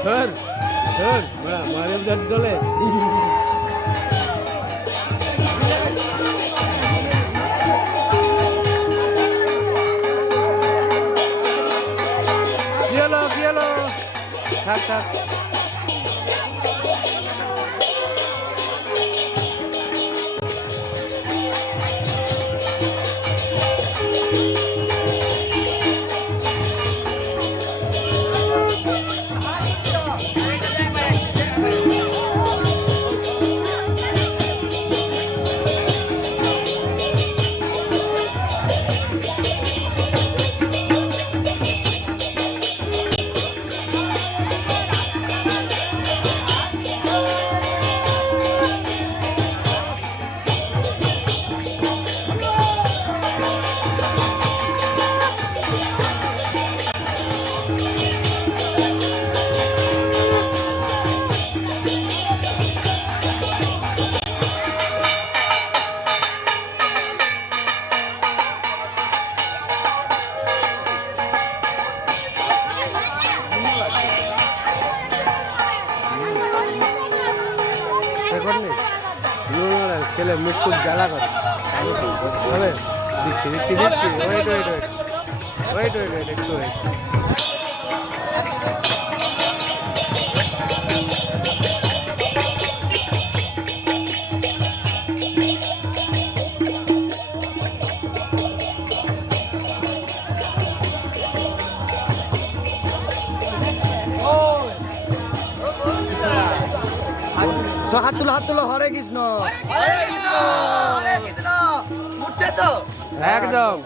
ধর ধর মারে ধর দলে কি হলো থাক থাক ছেলে মুখ খুব জ্বালা করে দিচ্ছি দিচ্ছি দিচ্ছি wait wait wait wait wait wait একটু ওয়েট হাত তুলো হরে কৃষ্ণ উঠছে তো একদম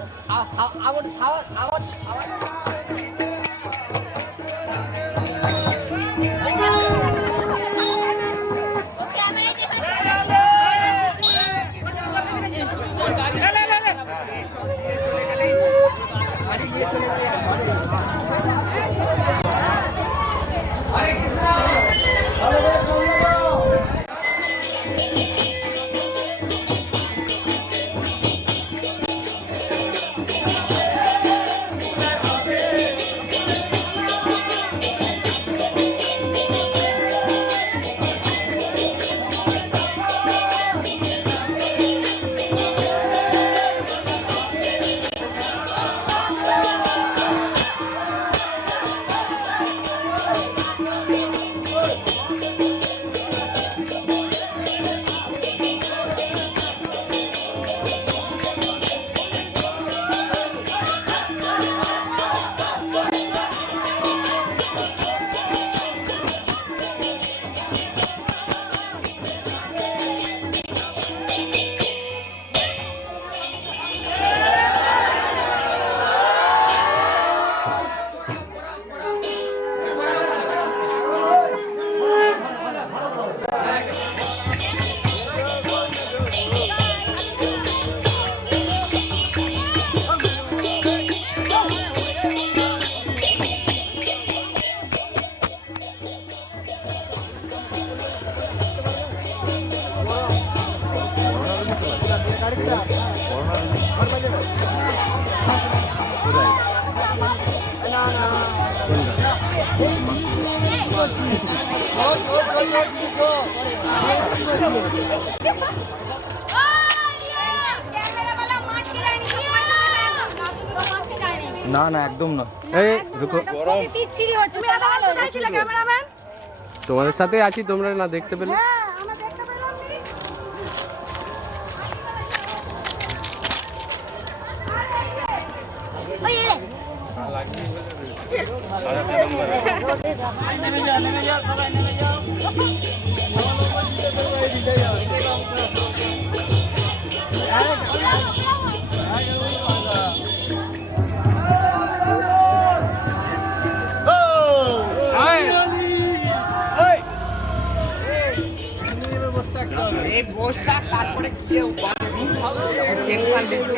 না না একদম না এই রুকো গরম পিচ্ছিরি হচ্ছে সাদা চাইছিলে ক্যামেরাম্যান তোমাদের সাথে আছি তোমরা না দেখতে পেলে আমরা দেখতে পেলাম ওই এ লাগি নেমে যাও সবাই নেমে যাও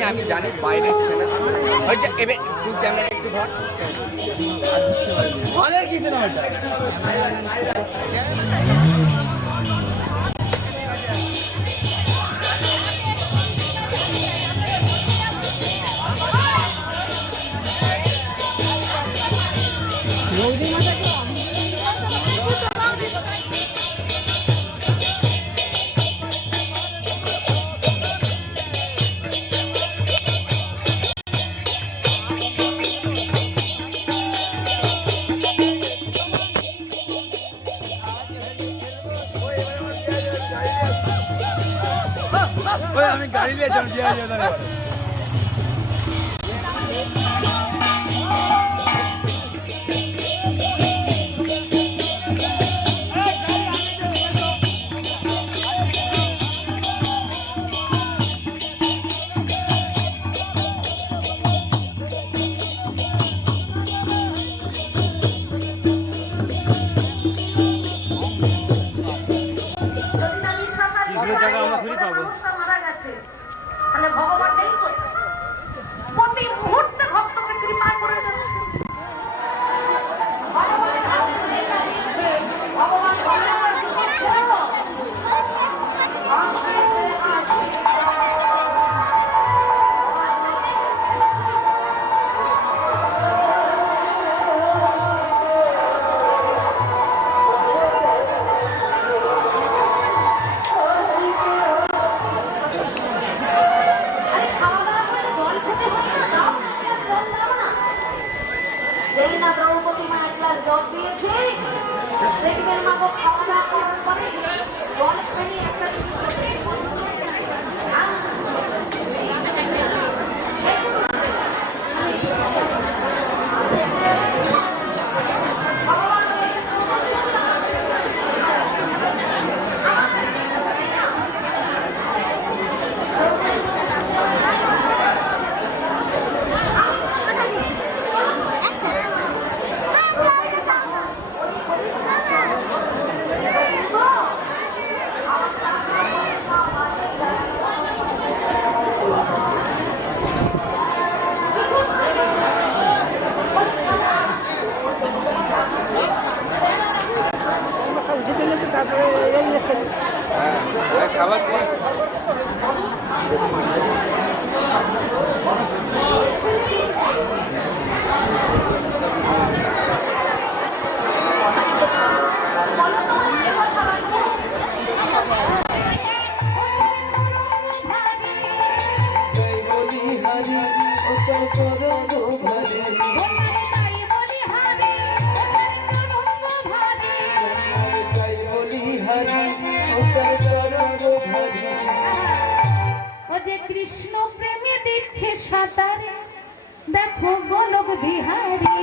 আমি জানি বাইরে একটু ক্যামেরা একটু ধর অনেক কিছু না ওটা আমি গাড়ি নিয়ে যাই। কৃষ্ণ প্রেমে দিচ্ছে সাঁতারে দেখো গোলক বিহারী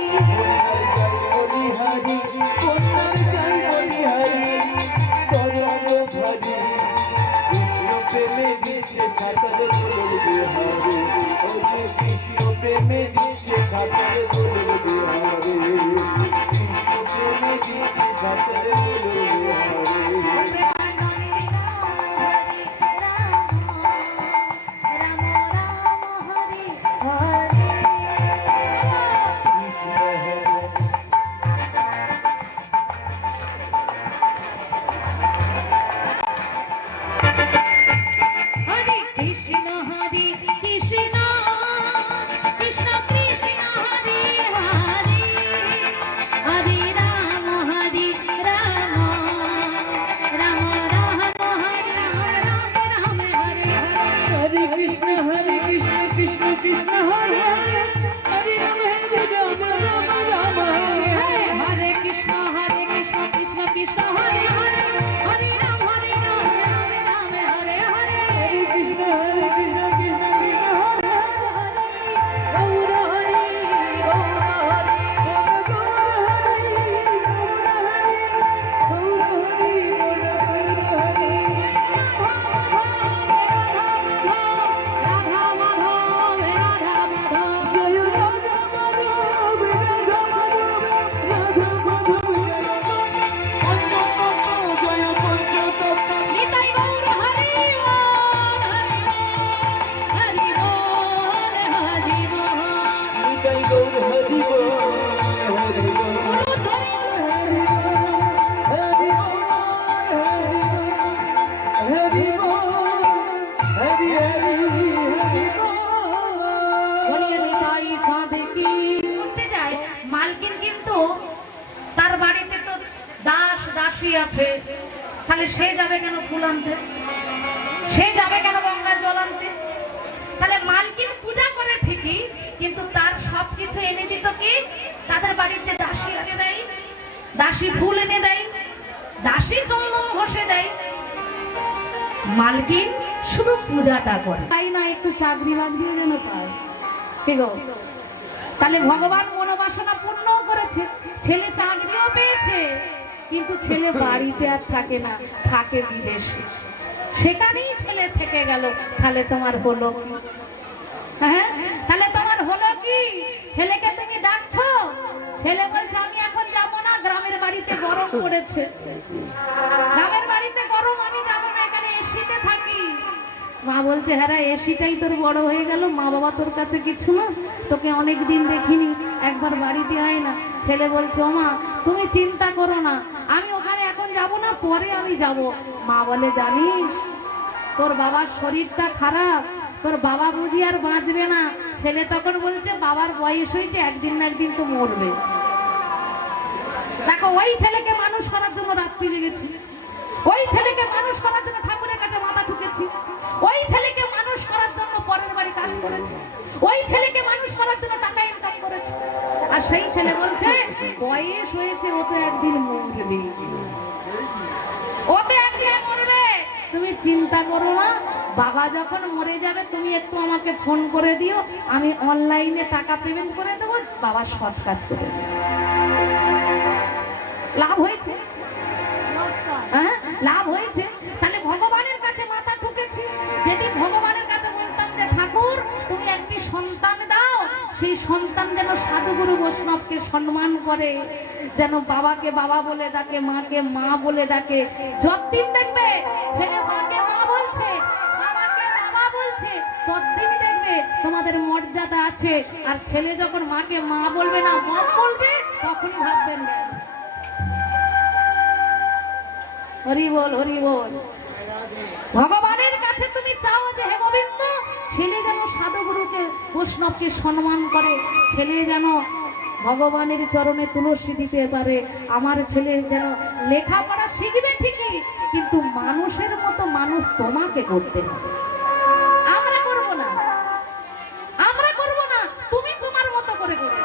আছে তাহলে সে যাবে কেন ফুল আনতে, সে যাবে কেন গঙ্গার জল আনতে? তাহলে মালকিন পূজা করে ঠিকই, কিন্তু তার সবকিছু এনে দিত কি? তাদের বাড়ির যে দাসী আছে, দাসী ফুল এনে দেয়, দাসী চন্দন ঘষে দেয়। মালকিন শুধু পূজাটা করে, তাই না একটু চাকরি বাকরিও যেন পায়। ঠিক গো? তাহলে ভগবান মনোবাসনা পূর্ণ করেছে, ছেলে চাকরিও পেয়েছে, কিন্তু ছেলে বাড়িতে আর থাকে না, থাকে বিদেশে, সেখানেই ছেলে থেকে গেল। তাহলে তোমার হলো কি? হ্যাঁ, তাহলে তোমার হলো কি? ছেলেকে তুমি ডাকছো, ছেলে বলছে আমি এখন যাবো না, গ্রামের বাড়িতে গরম পড়েছে, গ্রামের বাড়িতে গরম, আমি যাবো না, এখানে এসিতে থাকি। মা বলছে হ্যাঁ এসিটাই তোর বড় হয়ে গেল, মা বাবা তোর কাছে কিছু না, তোকে অনেক দিন দেখিনি, একবার বাড়িতে আয় না। ছেলে বলছে ও মা তুমি চিন্তা করো না, আমি ওখানে এখন যাব না, পরে আমি যাব। মা বলে জানিস তোর বাবার শরীরটা খারাপ, তোর বাবা বুঝি আর বাঁচবে না। ছেলে তখন বলছে বাবার বয়স হয়েছে, একদিন না একদিন তো মরবে। দেখো ওই ছেলেকে মানুষ করার জন্য রাত্রি জেগেছি, ওই ছেলেকে মানুষ করার জন্য ঠাকুরের কাছে মাথা ঠুকেছি, ওই ছেলেকে মানুষ করার জন্য পরের বাড়ি কাজ করেছে, ওই ছেলেকে মানুষ করার জন্য টাকা ইনকাম করেছে। আর সেই ছেলে বলছে বয়স হয়েছে, ও তো একদিন মরবে, ও তো একদিন মরবে, তুমি চিন্তা করো না, বাবা যখন মরে যাবে তুমি একটু আমাকে ফোন করে দিও, আমি অনলাইনে টাকা পেমেন্ট করে দেবো, বাবা সৎ কাজ করে দেবো। লাভ হয়েছে? হ্যাঁ লাভ হয়েছে। তাহলে ভগবানের কাছে মাথা ঠুকেছি। যদি ভগবানের কাছে বলতাম যে ঠাকুর তুমি একটি সন্তান দাও, সেই সন্তান যেন সাধুগুরু বৈষ্ণবকে সম্মান করে, যেন বাবাকে বাবা বলে ডাকে, মাকে মা বলে ডাকে, যতদিন দেখবে ছেলে মাকে মা বলছে, বাবাকে বাবা বলছে, ততদিন দেখবে তোমাদের মর্যাদা আছে। আর ছেলে যখন মাকে মা বলবে না, মা বলবে, তখনই ভাববেন হরি বল হরি বল। ভগবানের কাছে তুমি চাও যে হে গোবিন্দ ছেলে যেন সাধুগুরুকে বৈষ্ণবকে সম্মান করে, ছেলে যেন ভগবানের চরণে তুলসী দিতে পারে, আমার ছেলে যেন লেখাপড়া শিখবে ঠিকই, কিন্তু মানুষের মতো মানুষ তোমাকে করতে হবে। আমরা করব না, আমরা করব না, তুমি তোমার মতো করে করে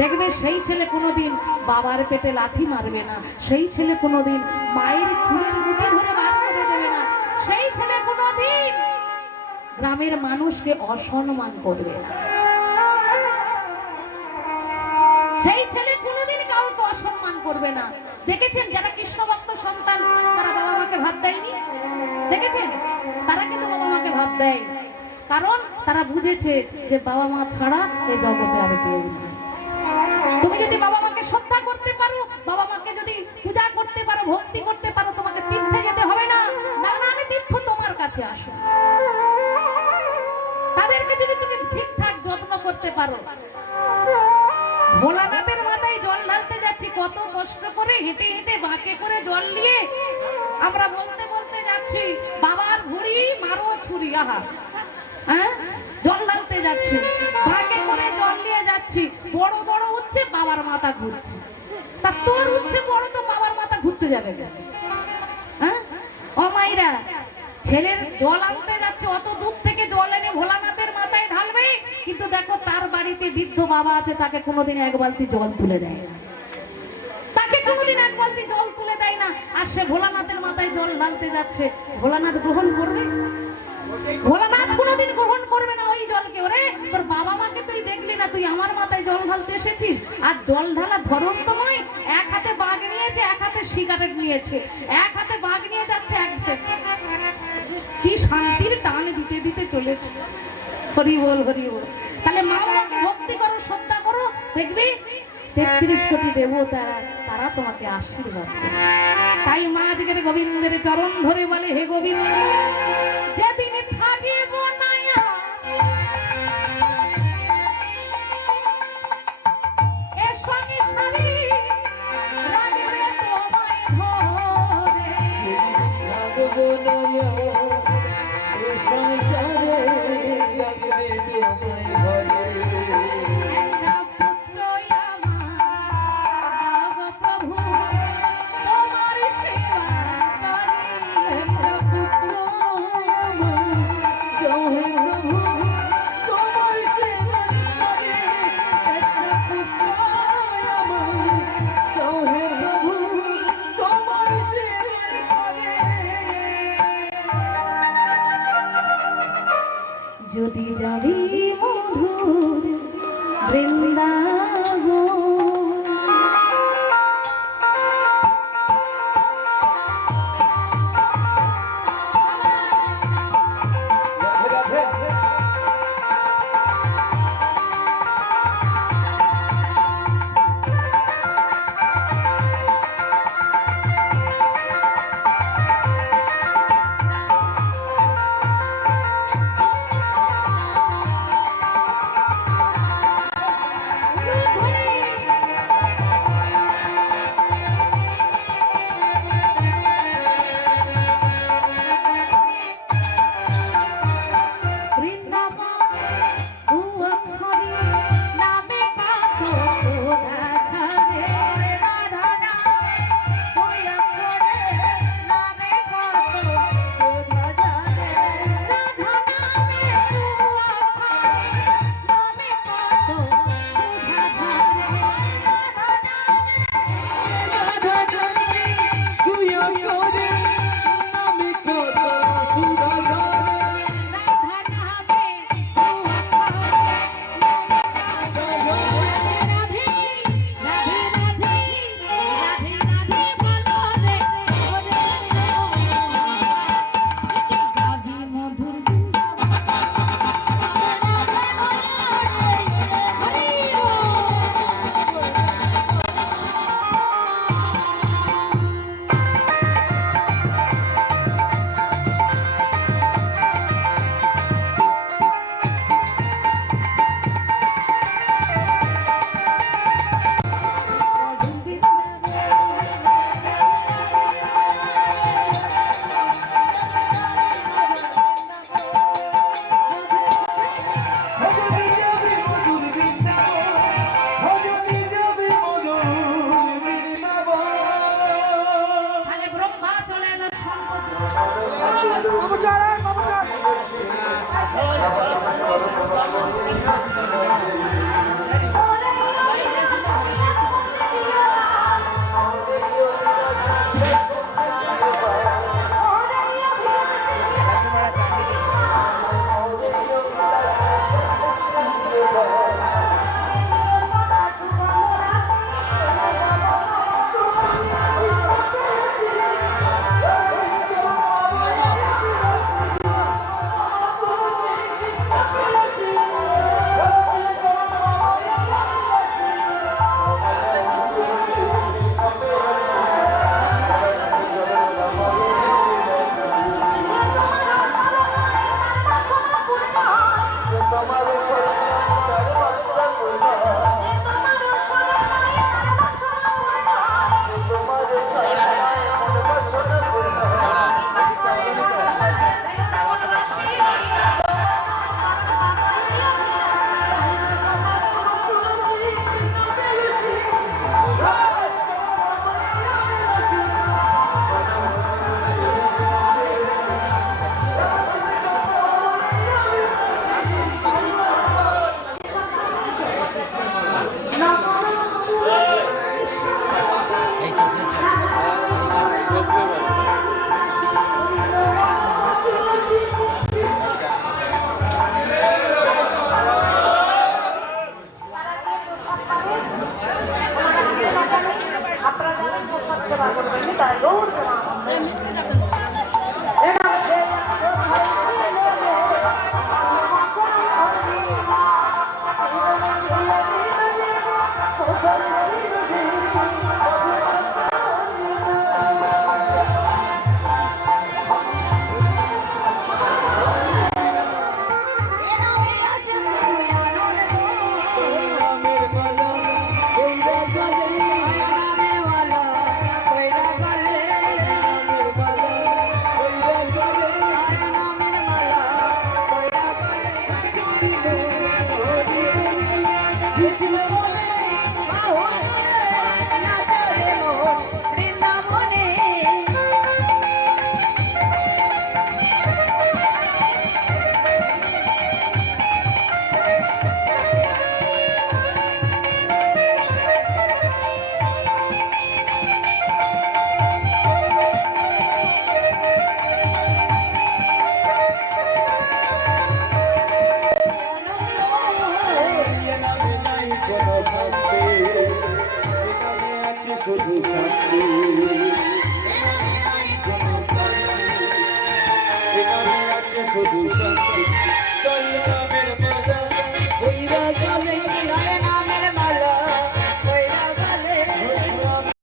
দেখবে সেই ছেলে কোনোদিন বাবার পেটে লাথি মারবে না, সেই ছেলে কোনোদিন মায়ের চুলের মুঠি ধরে বার করে দেবে না, সেই ছেলে কোনোদিন গ্রামের মানুষকে অসম্মান করবে না, সেই ছেলে কোনোদিন কাউকে অসম্মান করবে না। দেখেছেন যারা কৃষ্ণ ভক্ত সন্তান তারা বাবা মাকে ভাত দেয়নি, দেখেছেন তারা কিন্তু বাবা মাকে ভাত দেয়, কারণ তারা বুঝেছে যে বাবা মা ছাড়া এই জগতে আর কেউ নেই। তুমি যদি বাবা মাকে শ্রদ্ধা করতে পারো, বাবা মাকে যদি পূজা করতে পারো, ভক্তি করতে পারো, তোমাকে তীর্থে যেতে হবে না, নানান তীর্থ তোমার কাছে আসো। তাদেরকে যদি তুমি ঠিকঠাক যত্ন করতে পারো। ভোলানাথের মাথায় জল ঢালতে যাচ্ছি, কত কষ্ট করে হেঁটে হেঁটে বাঁকে করে জল নিয়ে আমরা বলতে বলতে যাচ্ছি, বাবার ভুড়ি মারো ছুরি, আহা হ্যাঁ জল ঢালতে যাচ্ছি, বাঁকে করে জল নিয়ে যাচ্ছি, বড় বড় হচ্ছে বাবার মাথা ঘুরছে, তা তোর হচ্ছে বড় তো বাবার মাথা ঘুরতে যাবে হ্যাঁ? ও মাইরা ছেলের জল আনতে যাচ্ছে, অত দূর থেকে জল এনে ভোলানাথের মাথায় ঢালবে, কিন্তু দেখো তার বাড়িতে বৃদ্ধ বাবা আছে, তাকে কোনোদিন এক বালতি জল তুলে দেয় না, তাকে কোনোদিন এক বালতি জল তুলে দেয় না। আর সে ভোলানাথের মাথায় জল ঢালতে যাচ্ছে, ভোলানাথ গ্রহণ করবে? ভোলানাথ কোনোদিন গ্রহণ করবে না ওই জলকে। ওরে তোর বাবা মাকে তুই দেখলি না, তুই আমার মাথায় জল ঢালতে এসেছিস। আর জল ঢালা ধরন তোমায়, এক হাতে বাঘ নিয়েছে, এক হাতে সিগারেট নিয়েছে, এক হাতে বাঘ নিয়ে যাচ্ছে, এক হাতে কি শান্তির টান দিতে দিতে চলেছে। হরি বল হরি বল। তাহলে মা বাবাকে ভক্তি করো, শ্রদ্ধা করো, দেখবি 33 কোটি দেবতা তারা তোমাকে আশীর্বাদ করবে। তাই মা আজকের গোবিন্দের চরণ ধরে বলে হে গোবিন্দ যেদিন থাকিব নায়া এ সংসারে রাগবে তোমায় ধরে, রাগবো নায়া এ সংসারে রাগবে তোমায় ধরে, একটা পুত্র আমার দাও প্রভু তোমার সেবা করি, একটা পুত্র শুধু শান্তি